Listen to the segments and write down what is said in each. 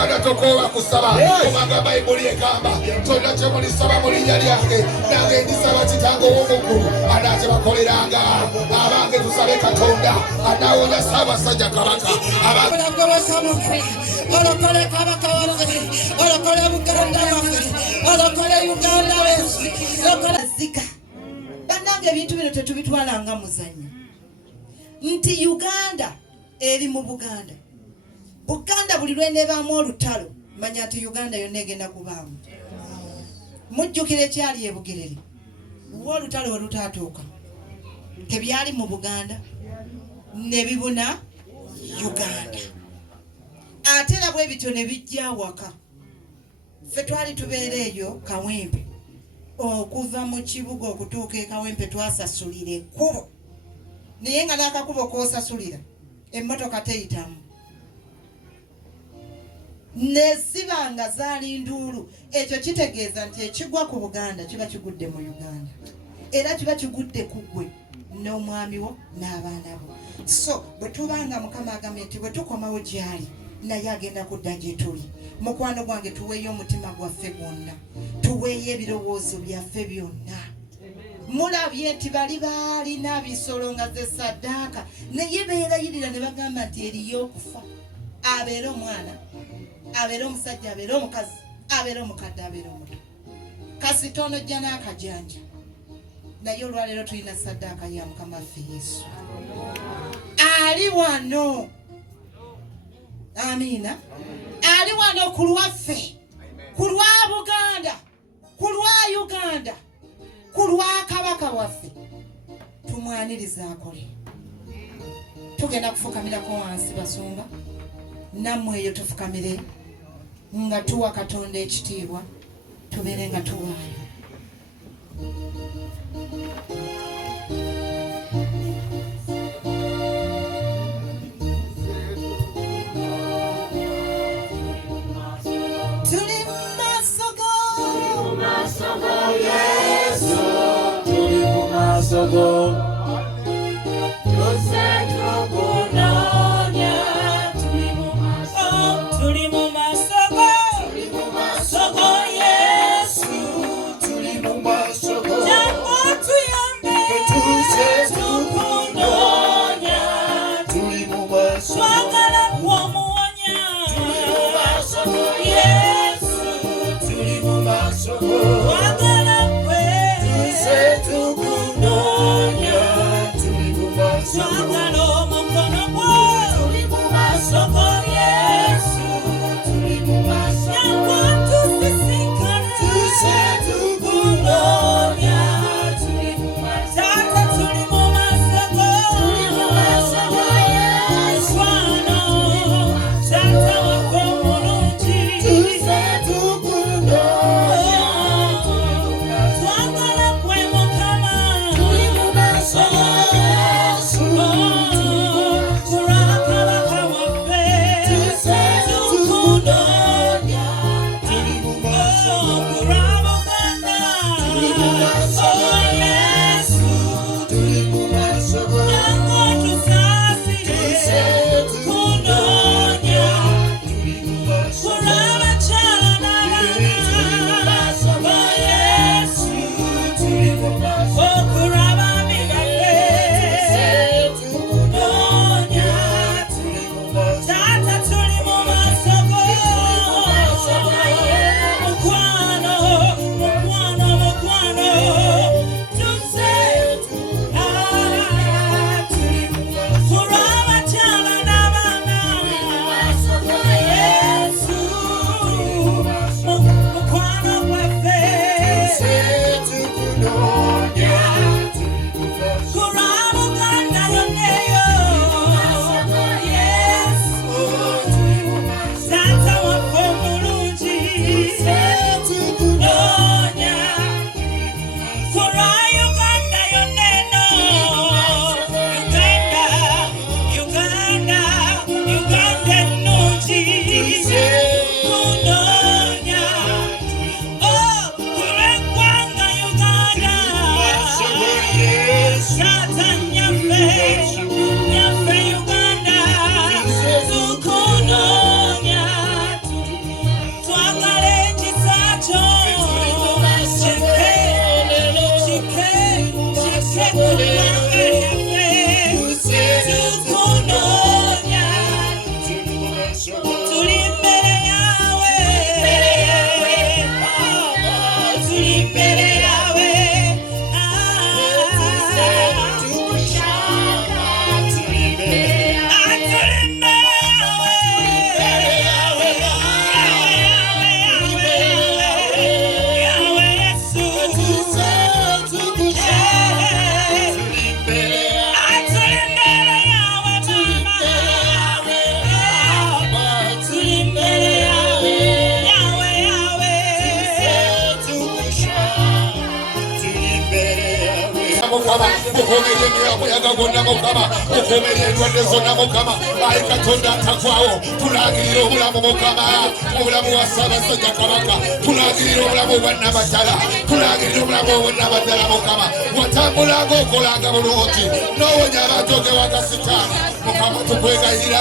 Uganda tokola kusaba kubanga Bayibuli egamba kyonna kye mulisaba mu linnya lyange nange ndisaba Kitange ow'omu ggulu anaate bakoleranga. Abange tusabe Katonda anaawonya Ssaabasajja Kabaka. Olokole Kabaka waffe, olokole Buganda waffe, olokole Uganda waffe, olokole Zika. Bannange ebintu bino tetubitwalanga muzannyo nti Uganda eri mu Buganda. Buganda buli lw'eneebaamu olutalo manya nti Uganda yonna egenda kubaamu. Mujjukira ekyali e Bugerere olutalo we lutaatuuka tebyali mu Buganda ne bibuna Uganda. Ate era bwe bityo ne bijja waka. Ffe twali tubeera eyo Kawempe. Okuva mu kibuga okutuuka e Kawempe twasasulira ekkubo. Naye nga n'akakubo k'osasulira emmotoka teyitamu. Ne zibanga zaali nduulu. Ekyo kitegeeza nti ekigwa ku Buganda kiba kigudde mu Uganda. Era kiba kigudde ku ggwe n'omwami wo n'abaana bo. So bwe tubanga Mukama agambye nti bwe tukomawo gy'ali naye agenda kudda gye tuli. Mukwano gwange tuweeyo omutima gwaffe gwonna, tuweeyo ebirowoozo byaffe byonna. Mulabye nti bali baalina bisolonga ze ssaddaaka naye beerayirira ne bagamba nti eriyo okufa. Abeere omwana, abeere omusajja, abeere omukazi, abeere omukadde, abeere omuto. Kasita onojja n'akajanja naye olwaleero tulina ssaddaaka ya Mukama waffe Yesu ali wano. Amiina. Ali wano ku lwaffe, ku lwa Buganda, ku lwa Uganda, ku lwa Kabaka waffe. Tumwanirize akole. Tugenda kufukamirako wansi basumba, nammwe eyo tufukamire nga tuwa Katonda ekitiibwa, tubeere nga tuwaayo. mukama mukomerye emiyaga gonna mukama mukomerye endwadde zonna mukama ayi katonda atakwawo tulagirira obulamu mukama obulamu wa Ssaabasajja Kabaka tulagirira obulamu obwa Nabatala tulagirira obulamu obwa Nabatala mukama watambulanga okolanga bulungi n'owonya abantu ogewa gasitaani mukama tukwegayirira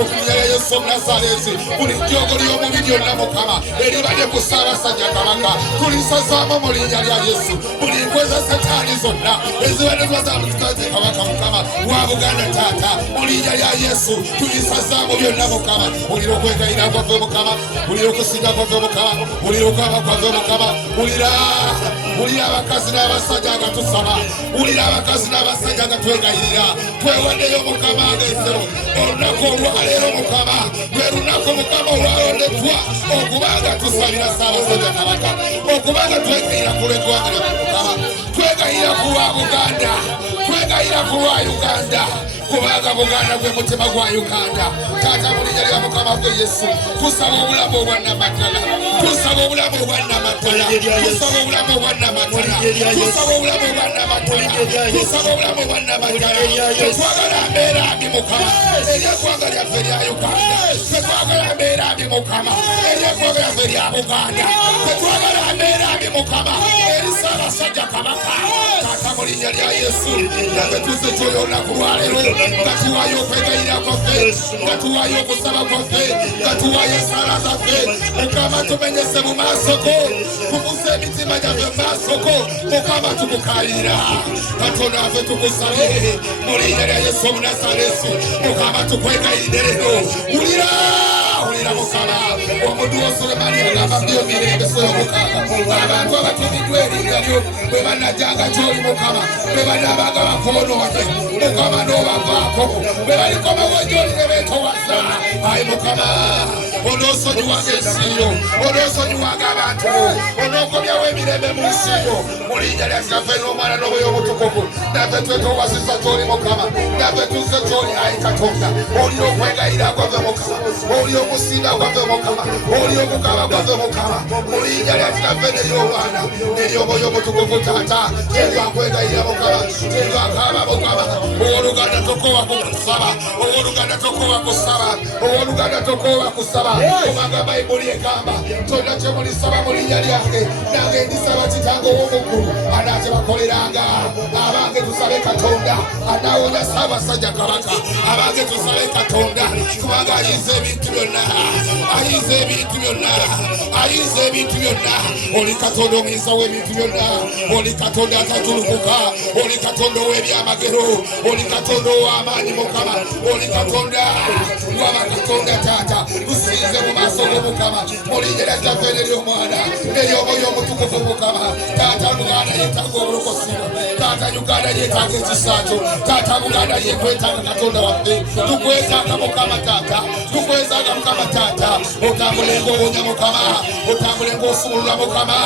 okunyala Yesu Omunazaleesi buli jjogo ly'omubi lyonna mukama eribadde ku Ssaabasajja Kabaka tulisazaamu mu linnya lya Yesu buli nkwe za Sataani zonna ezibadde zibazamukikaze Kabaka mukama wa Buganda taata mu linnya lya Yesu tulisazaamu byonna mukama bulira okwegayira kwaffe mukama bulira okusinga kwaffe mukama bulira okwaba kwaffe mukama bulira abakazi n'abasajja nga tusaba bulira abakazi n'abasajja nga twegayirira twewaddeyo mukama ng'ensero olunaku olwaleero mukama lwe lunaku mukama olwalondeddwa okubanga tusabira Ssaabasajja Kabaka okubanga twegayira ku lw'eggwanga lyaffe mukama twegayira ku lwa Buganda twegayira ku lwa Uganda kubanga Buganda gwe mutima gwa Uganda taata mu linnya lya mukama gwe Yesu tusaba obulamu obwa Namatala tusaba obulamu obwa Namatala tusaba obulamu obwa Namatala tusaba obulamu obwa Namatala tusaba obulamu obwa Namatala tetwagala mbeera mbi mukama ery'eggwanga lyaffe lya Uganda tetwagala mbeera mbi mukama ery'eggwanga lyaffe lya Buganda tetwagala mbeera mbi mukama eri Ssaabasajja Kabaka taata mu linnya lya Yesu naffe tuze kyoyo olunaku lwaleero nga tuwaayo okwegayira kwaffe nga tuwaayo okusaba kwaffe nga tuwaayo ensaala zaffe mukama tumenyese mu maaso go tukuze emitima gyaffe mu maaso go mukama tukukayira katonda waffe tukusabye mu linnya lya Yesu Omunazaleesi mukama tukwegayirire leero wulira mukama omuddu wo Sulemaani agamba byo mirembe y'omukaaga abantu abatumiddwa erinnya lyo bwe banajjanga gy'oli mukama bwe banaabanga bakoonoonye mukama n'obavaako bwe balikomawo gy'oli ne beetowaza ayi mukama onoosonyiwanga ensi yo onoosonyiwanga abantu onookomyawo emirembe mu nsi yo mu linnya lya Kitaffe n'Omwana n'Omwoyo Omutukuvu naffe twetowazisa gy'oli mukama naffe tuzze gy'oli ayi Katonda olina okwegayira kwaffe mukama olina okusinda kwaffe mukama olina okugaba kwaffe mukama mu linnya lya Kitaffe n'ery'Omwana n'ery'Omwoyo Omutukuvu taata twenkwegayira mukama twenkwakaaba mukama owooluganda tokoowa kukusaba owooluganda tokoowa kusaba owooluganda tokoowa kusaba kubanga Bayibuli egamba kyonna kye mulisaba mu linnya lyange nange ndisaba Kitange ow'omuggulu anaate bakoleranga abange tusabe Katonda anaawonya Ssaabasajja Kabaka abange tusabe Katonda kubanga ayiza ebintu byonna ayiza ebintu byonna ayiza ebintu byonna oli Katonda omuyisa w'ebintu byonna oli Katonda atatulukuka oli Katonda ow'ebyamagero oli Katonda ow'amaanyi mukama oli Katonda w'abakatonda taata tusinze mu maaso g'omukama mu linnya lya Kitaffe n'ery'Omwana n'ery'Omwoyo Omutukuvu mukama taata Buganda yeetaaga obulokosibwa taata Uganda yeetaaga ekisaato taata Buganda yekwetaaga Katonda waffe tukwetaaga mukama taata tukwetaaga mukama taata otambule ng'owonya mukama otambule ng'osumulula mukama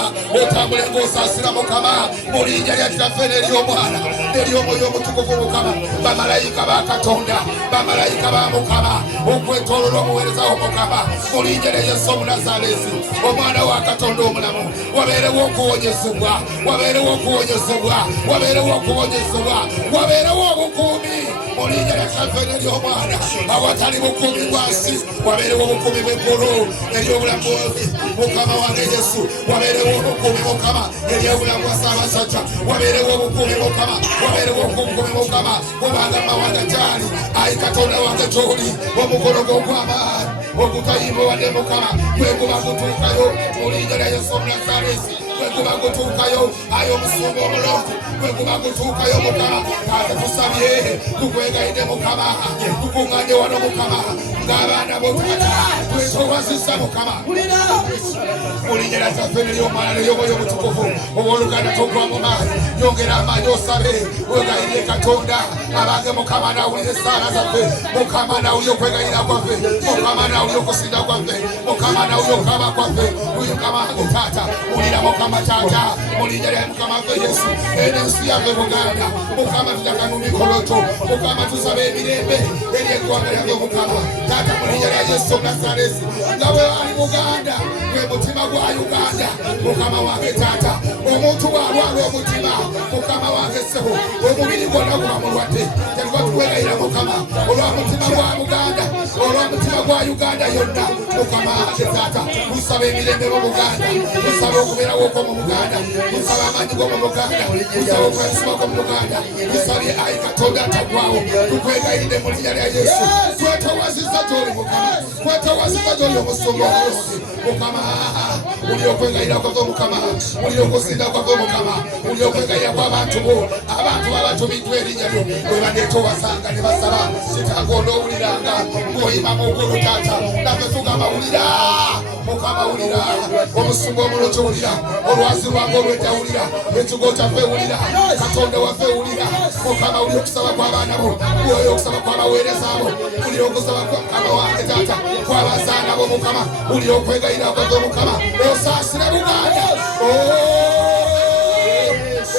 otambule ng'osaasira mukama mu linnya lya Kitaffe n'ery'Omwana n'ery'Omwoyo Omutukuvu mukama bamalayika ba Katonda bamalayika ba mukama okwetoolola omuweereza w'omukama mu linnya lya Yesu Omunazaleesi omwana wa Katonda omulamu wabeerewo okuwonyezebwa wabeerewo okuwonyezebwa wabeerewo okuwonyezebwa wabeerewo obukuumi mu linnya lya Kitaffe n'ery'Omwana awatali bukuumi bwansi wabeerewo obukuumi bw'eggulu ery'obulamu mukama wange Yesu wabeerewo obukuumi mukama ery'obulamu bwa Ssaabasajja wabeerewo obukuumi mukama wabeerewo obukuumi mukama kubanga mawanga gyali ayi Katonda wange gy'oli omukolo gw'ogw'amaanyi ogutayimba wadde mukama gwekuba gutuukayo mu linnya lya Yesu Omunazaleesi gwekuba gutuukayo ayi omusumba omulongo gwekuba gutuukayo mukama ate tusabye tukwegayidde mukama tukuŋŋaanye wano mukama ng'abaana b'otata twetowazisa mukama mu linnya lya Kitaffe n'ery'Omwana n'ery'Omwoyo Omutukuvu owooluganda togwa mu maanyi yongera amaanyi osabe wegayirire Katonda abange mukama nawulire essaala zaffe mukama nawulire okwegayira kwaffe mukama nawulire okusinda kwaffe mukama nawulire okukaaba kwaffe mukama taata wulira mukama taata mu linnya lya mukama waffe Yesu ensi yaffe Buganda mukama tutaka mu mikolo gyo mukama tusaba emirembe ery'eggwanga lyaffe mukama taata mu linnya lya Yesu Omunazaleesi nga bwe ali Buganda gwe mutima gwa Uganda mukama wange taata omuntu bw'alwala omutima mukama wange ssebo omubiri gwonna guba mulwadde kyetuba tukwegayira mukama olwa mutima gwa Buganda olwa mutima gwa Uganda yonna mukama wange taata tusaba emirembe mu Buganda tusaba okubeerawo okwo mu Buganda tusaba amaanyi go mu Buganda tusaba okwesibwa kwo mu Buganda tusabye ayi Katonda atagwawo tukwegayirire mu linnya lya Yesu twetowazizza gy'oli mukama twetowazizza gy'oli omusumba omulungi mukama uli okwegayira kwava mukama uli okusinda kwava mukama uli okwegayira kw'abantu bo abantu babatumiddwa erinnya lyo bwe banetowazanga ne basaba kitange onoowuliranga ng'oyima mu ggulu taata naffe tugamba wulira mukama wulira omusumba omulungi wulira olwazi lwange olw'edda wulira ekigo kyaffe wulira Katonda waffe wulira mukama uli okusaba kw'abaana bo uli okusaba kw'abaweereza bo uli okusaba mukama wange taata kw'abazaana bo mukama uli okwegayira kwava mukama osaasire Buganda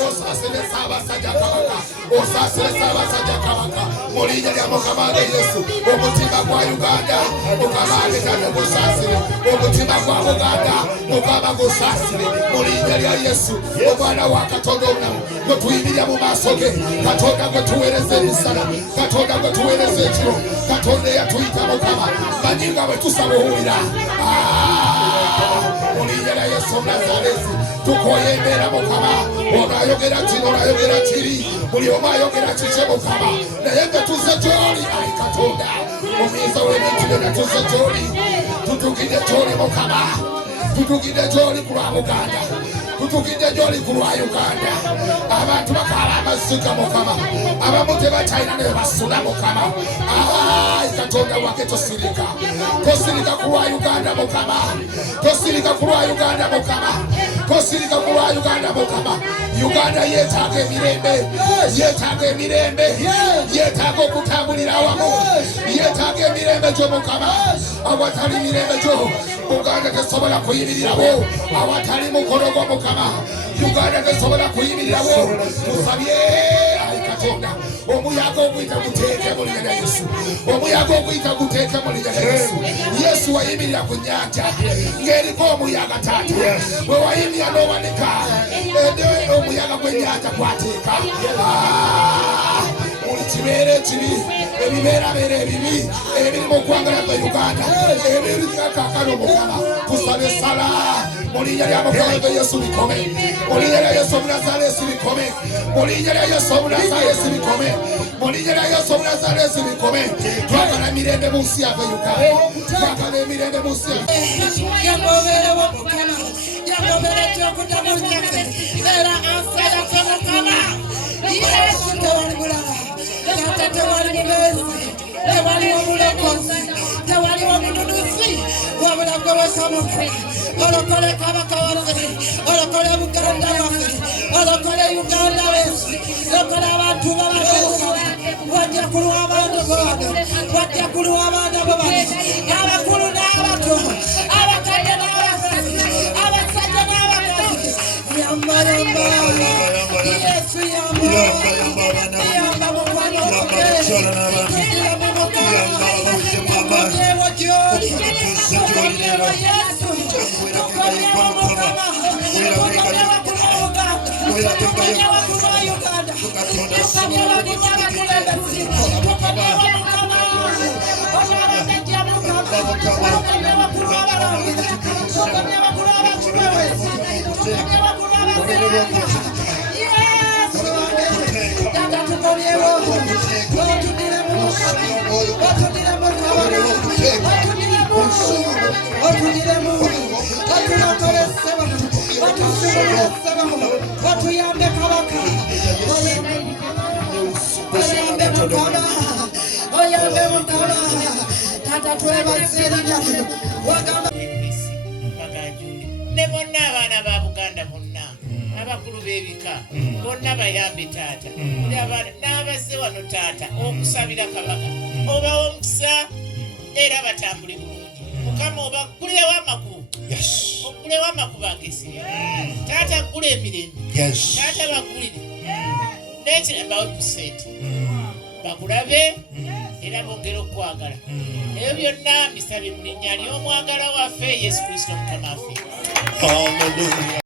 osaasire Ssaabasajja Kabaka osaasire Ssaabasajja Kabaka mu linnya lya mukama wange Yesu omutima gwa Uganda mukama wange taata gusaasire omutima gwa Buganda mukama gusaasire mu linnya lya Yesu omwana wa Katonda omunamu gwe tuyimirira mu maaso ge Katonda gwe tuweereza emisana Katonda gwe tuweereza ekiro Katonda eyatuyita mukama manyi nga bwe tusaba owulira mu linnya lya Yesu Omunazaalesi tukoye embeera mukama ono ayogera kino ono ayogera kiri buli omu ayogera kikye mukama naye nga tuzze gy'oli ayi Katonda omuyinza w'ebintu byonna tuzze gy'oli tutugidde gy'oli mukama tutugidde gy'oli ku lwa Buganda tutugidde gy'oli ku lwa Uganda abantu bakaaba amaziga mukama abamu tebakyalina ne basula mukama ayi Katonda wange tosirika tosirika ku lwa Uganda mukama tosirika ku lwa Uganda mukama tosirika ku lwa Uganda mukama Uganda yeetaaga emirembe yeetaaga emirembe yeetaaga okutambulira awamu yeetaaga emirembe gyo mukama awatali mirembe gyo Uganda tesobola kuyimirirawo awatali mukolo gwo mukama Uganda tesobola kuyimirirawo tusabye ayi Katonda omuyaga oguyita guteeke mu linnya lya Yesu omuyaga oguyita guteeke mu linnya lya Yesu Yesu wayimirira ku nnyanja ng'eriko omuyaga taata bwe wayimirira n'owanika omuyaga gw'ennyanja gwateeka buli kibeera ekibi ebibeerabeera ebibi ebiri mu ggwanga lyaffe Uganda ebiri kaakano mukama tusabe sala mu linnya lya mukama waffe Yesu bikome mu linnya lya Yesu Omunazaalesi bikome mu linnya lya Yesu Omunazaalesi bikome mu linnya lya Yesu Omunazaalesi bikome twagala emirembe mu nsi yaffe Uganda twagala emirembe mu nsi yaffe yangobeerewo mukama yangobeere ekyokudamu kyaffe era ansa yaffe mukama Yesu tewali mulala taata tewali mubeezi tewali omulokozi tewali omududuzi wabula gwe wasamuka olokole kabaka waffe olokole Buganda waffe olokole Uganda weffe lokole abantu babatuuka wajja ku lw'abantu bo bano wajja ku lw'abaana bo bano abakulu n'abato abakadde n'abakazi abasajja n'abakazi yamba yamba Yesu yamba yamba mukwano wange yamba mukama tukomyewo gy'oli tukomyewo Yesu tukomyewo mukama tukomyewo ku lwa Uganda tukomyewo ku lwa Uganda tukomyewo nibo abakulembezi tukomyewo mukama olw'abasajja mukama tukomyewo ku lw'abalangira tukomyewo ku lw'abakulembezi tukomyewo ku lw'abasirikale Yesu wange tata tukomyewo otudire mu mukama otudire mu kabona otudire mu otudire mu otulokole ssebo otusumule ssebo otuyambe kabaka oyambe mukama oyambe mukama tata twebaza erinnya lyo wagamba ne bonna abaana ba Buganda bonna abakulu b'ebika bonna bayambe taata n'abazze wano taata okusabira kabaka obawa omukisa era batambule bulungi mukama obagulewo amakubo ogulewo amakubo agesiya taata gula emirembe taata bagulire n'ekirabawo kusente bakulabe era bongera okwagala ebyo byonna mbisabye mu linnya ly'omwagala waffe Yesu Kristo Mukama waffe. Hallelujah.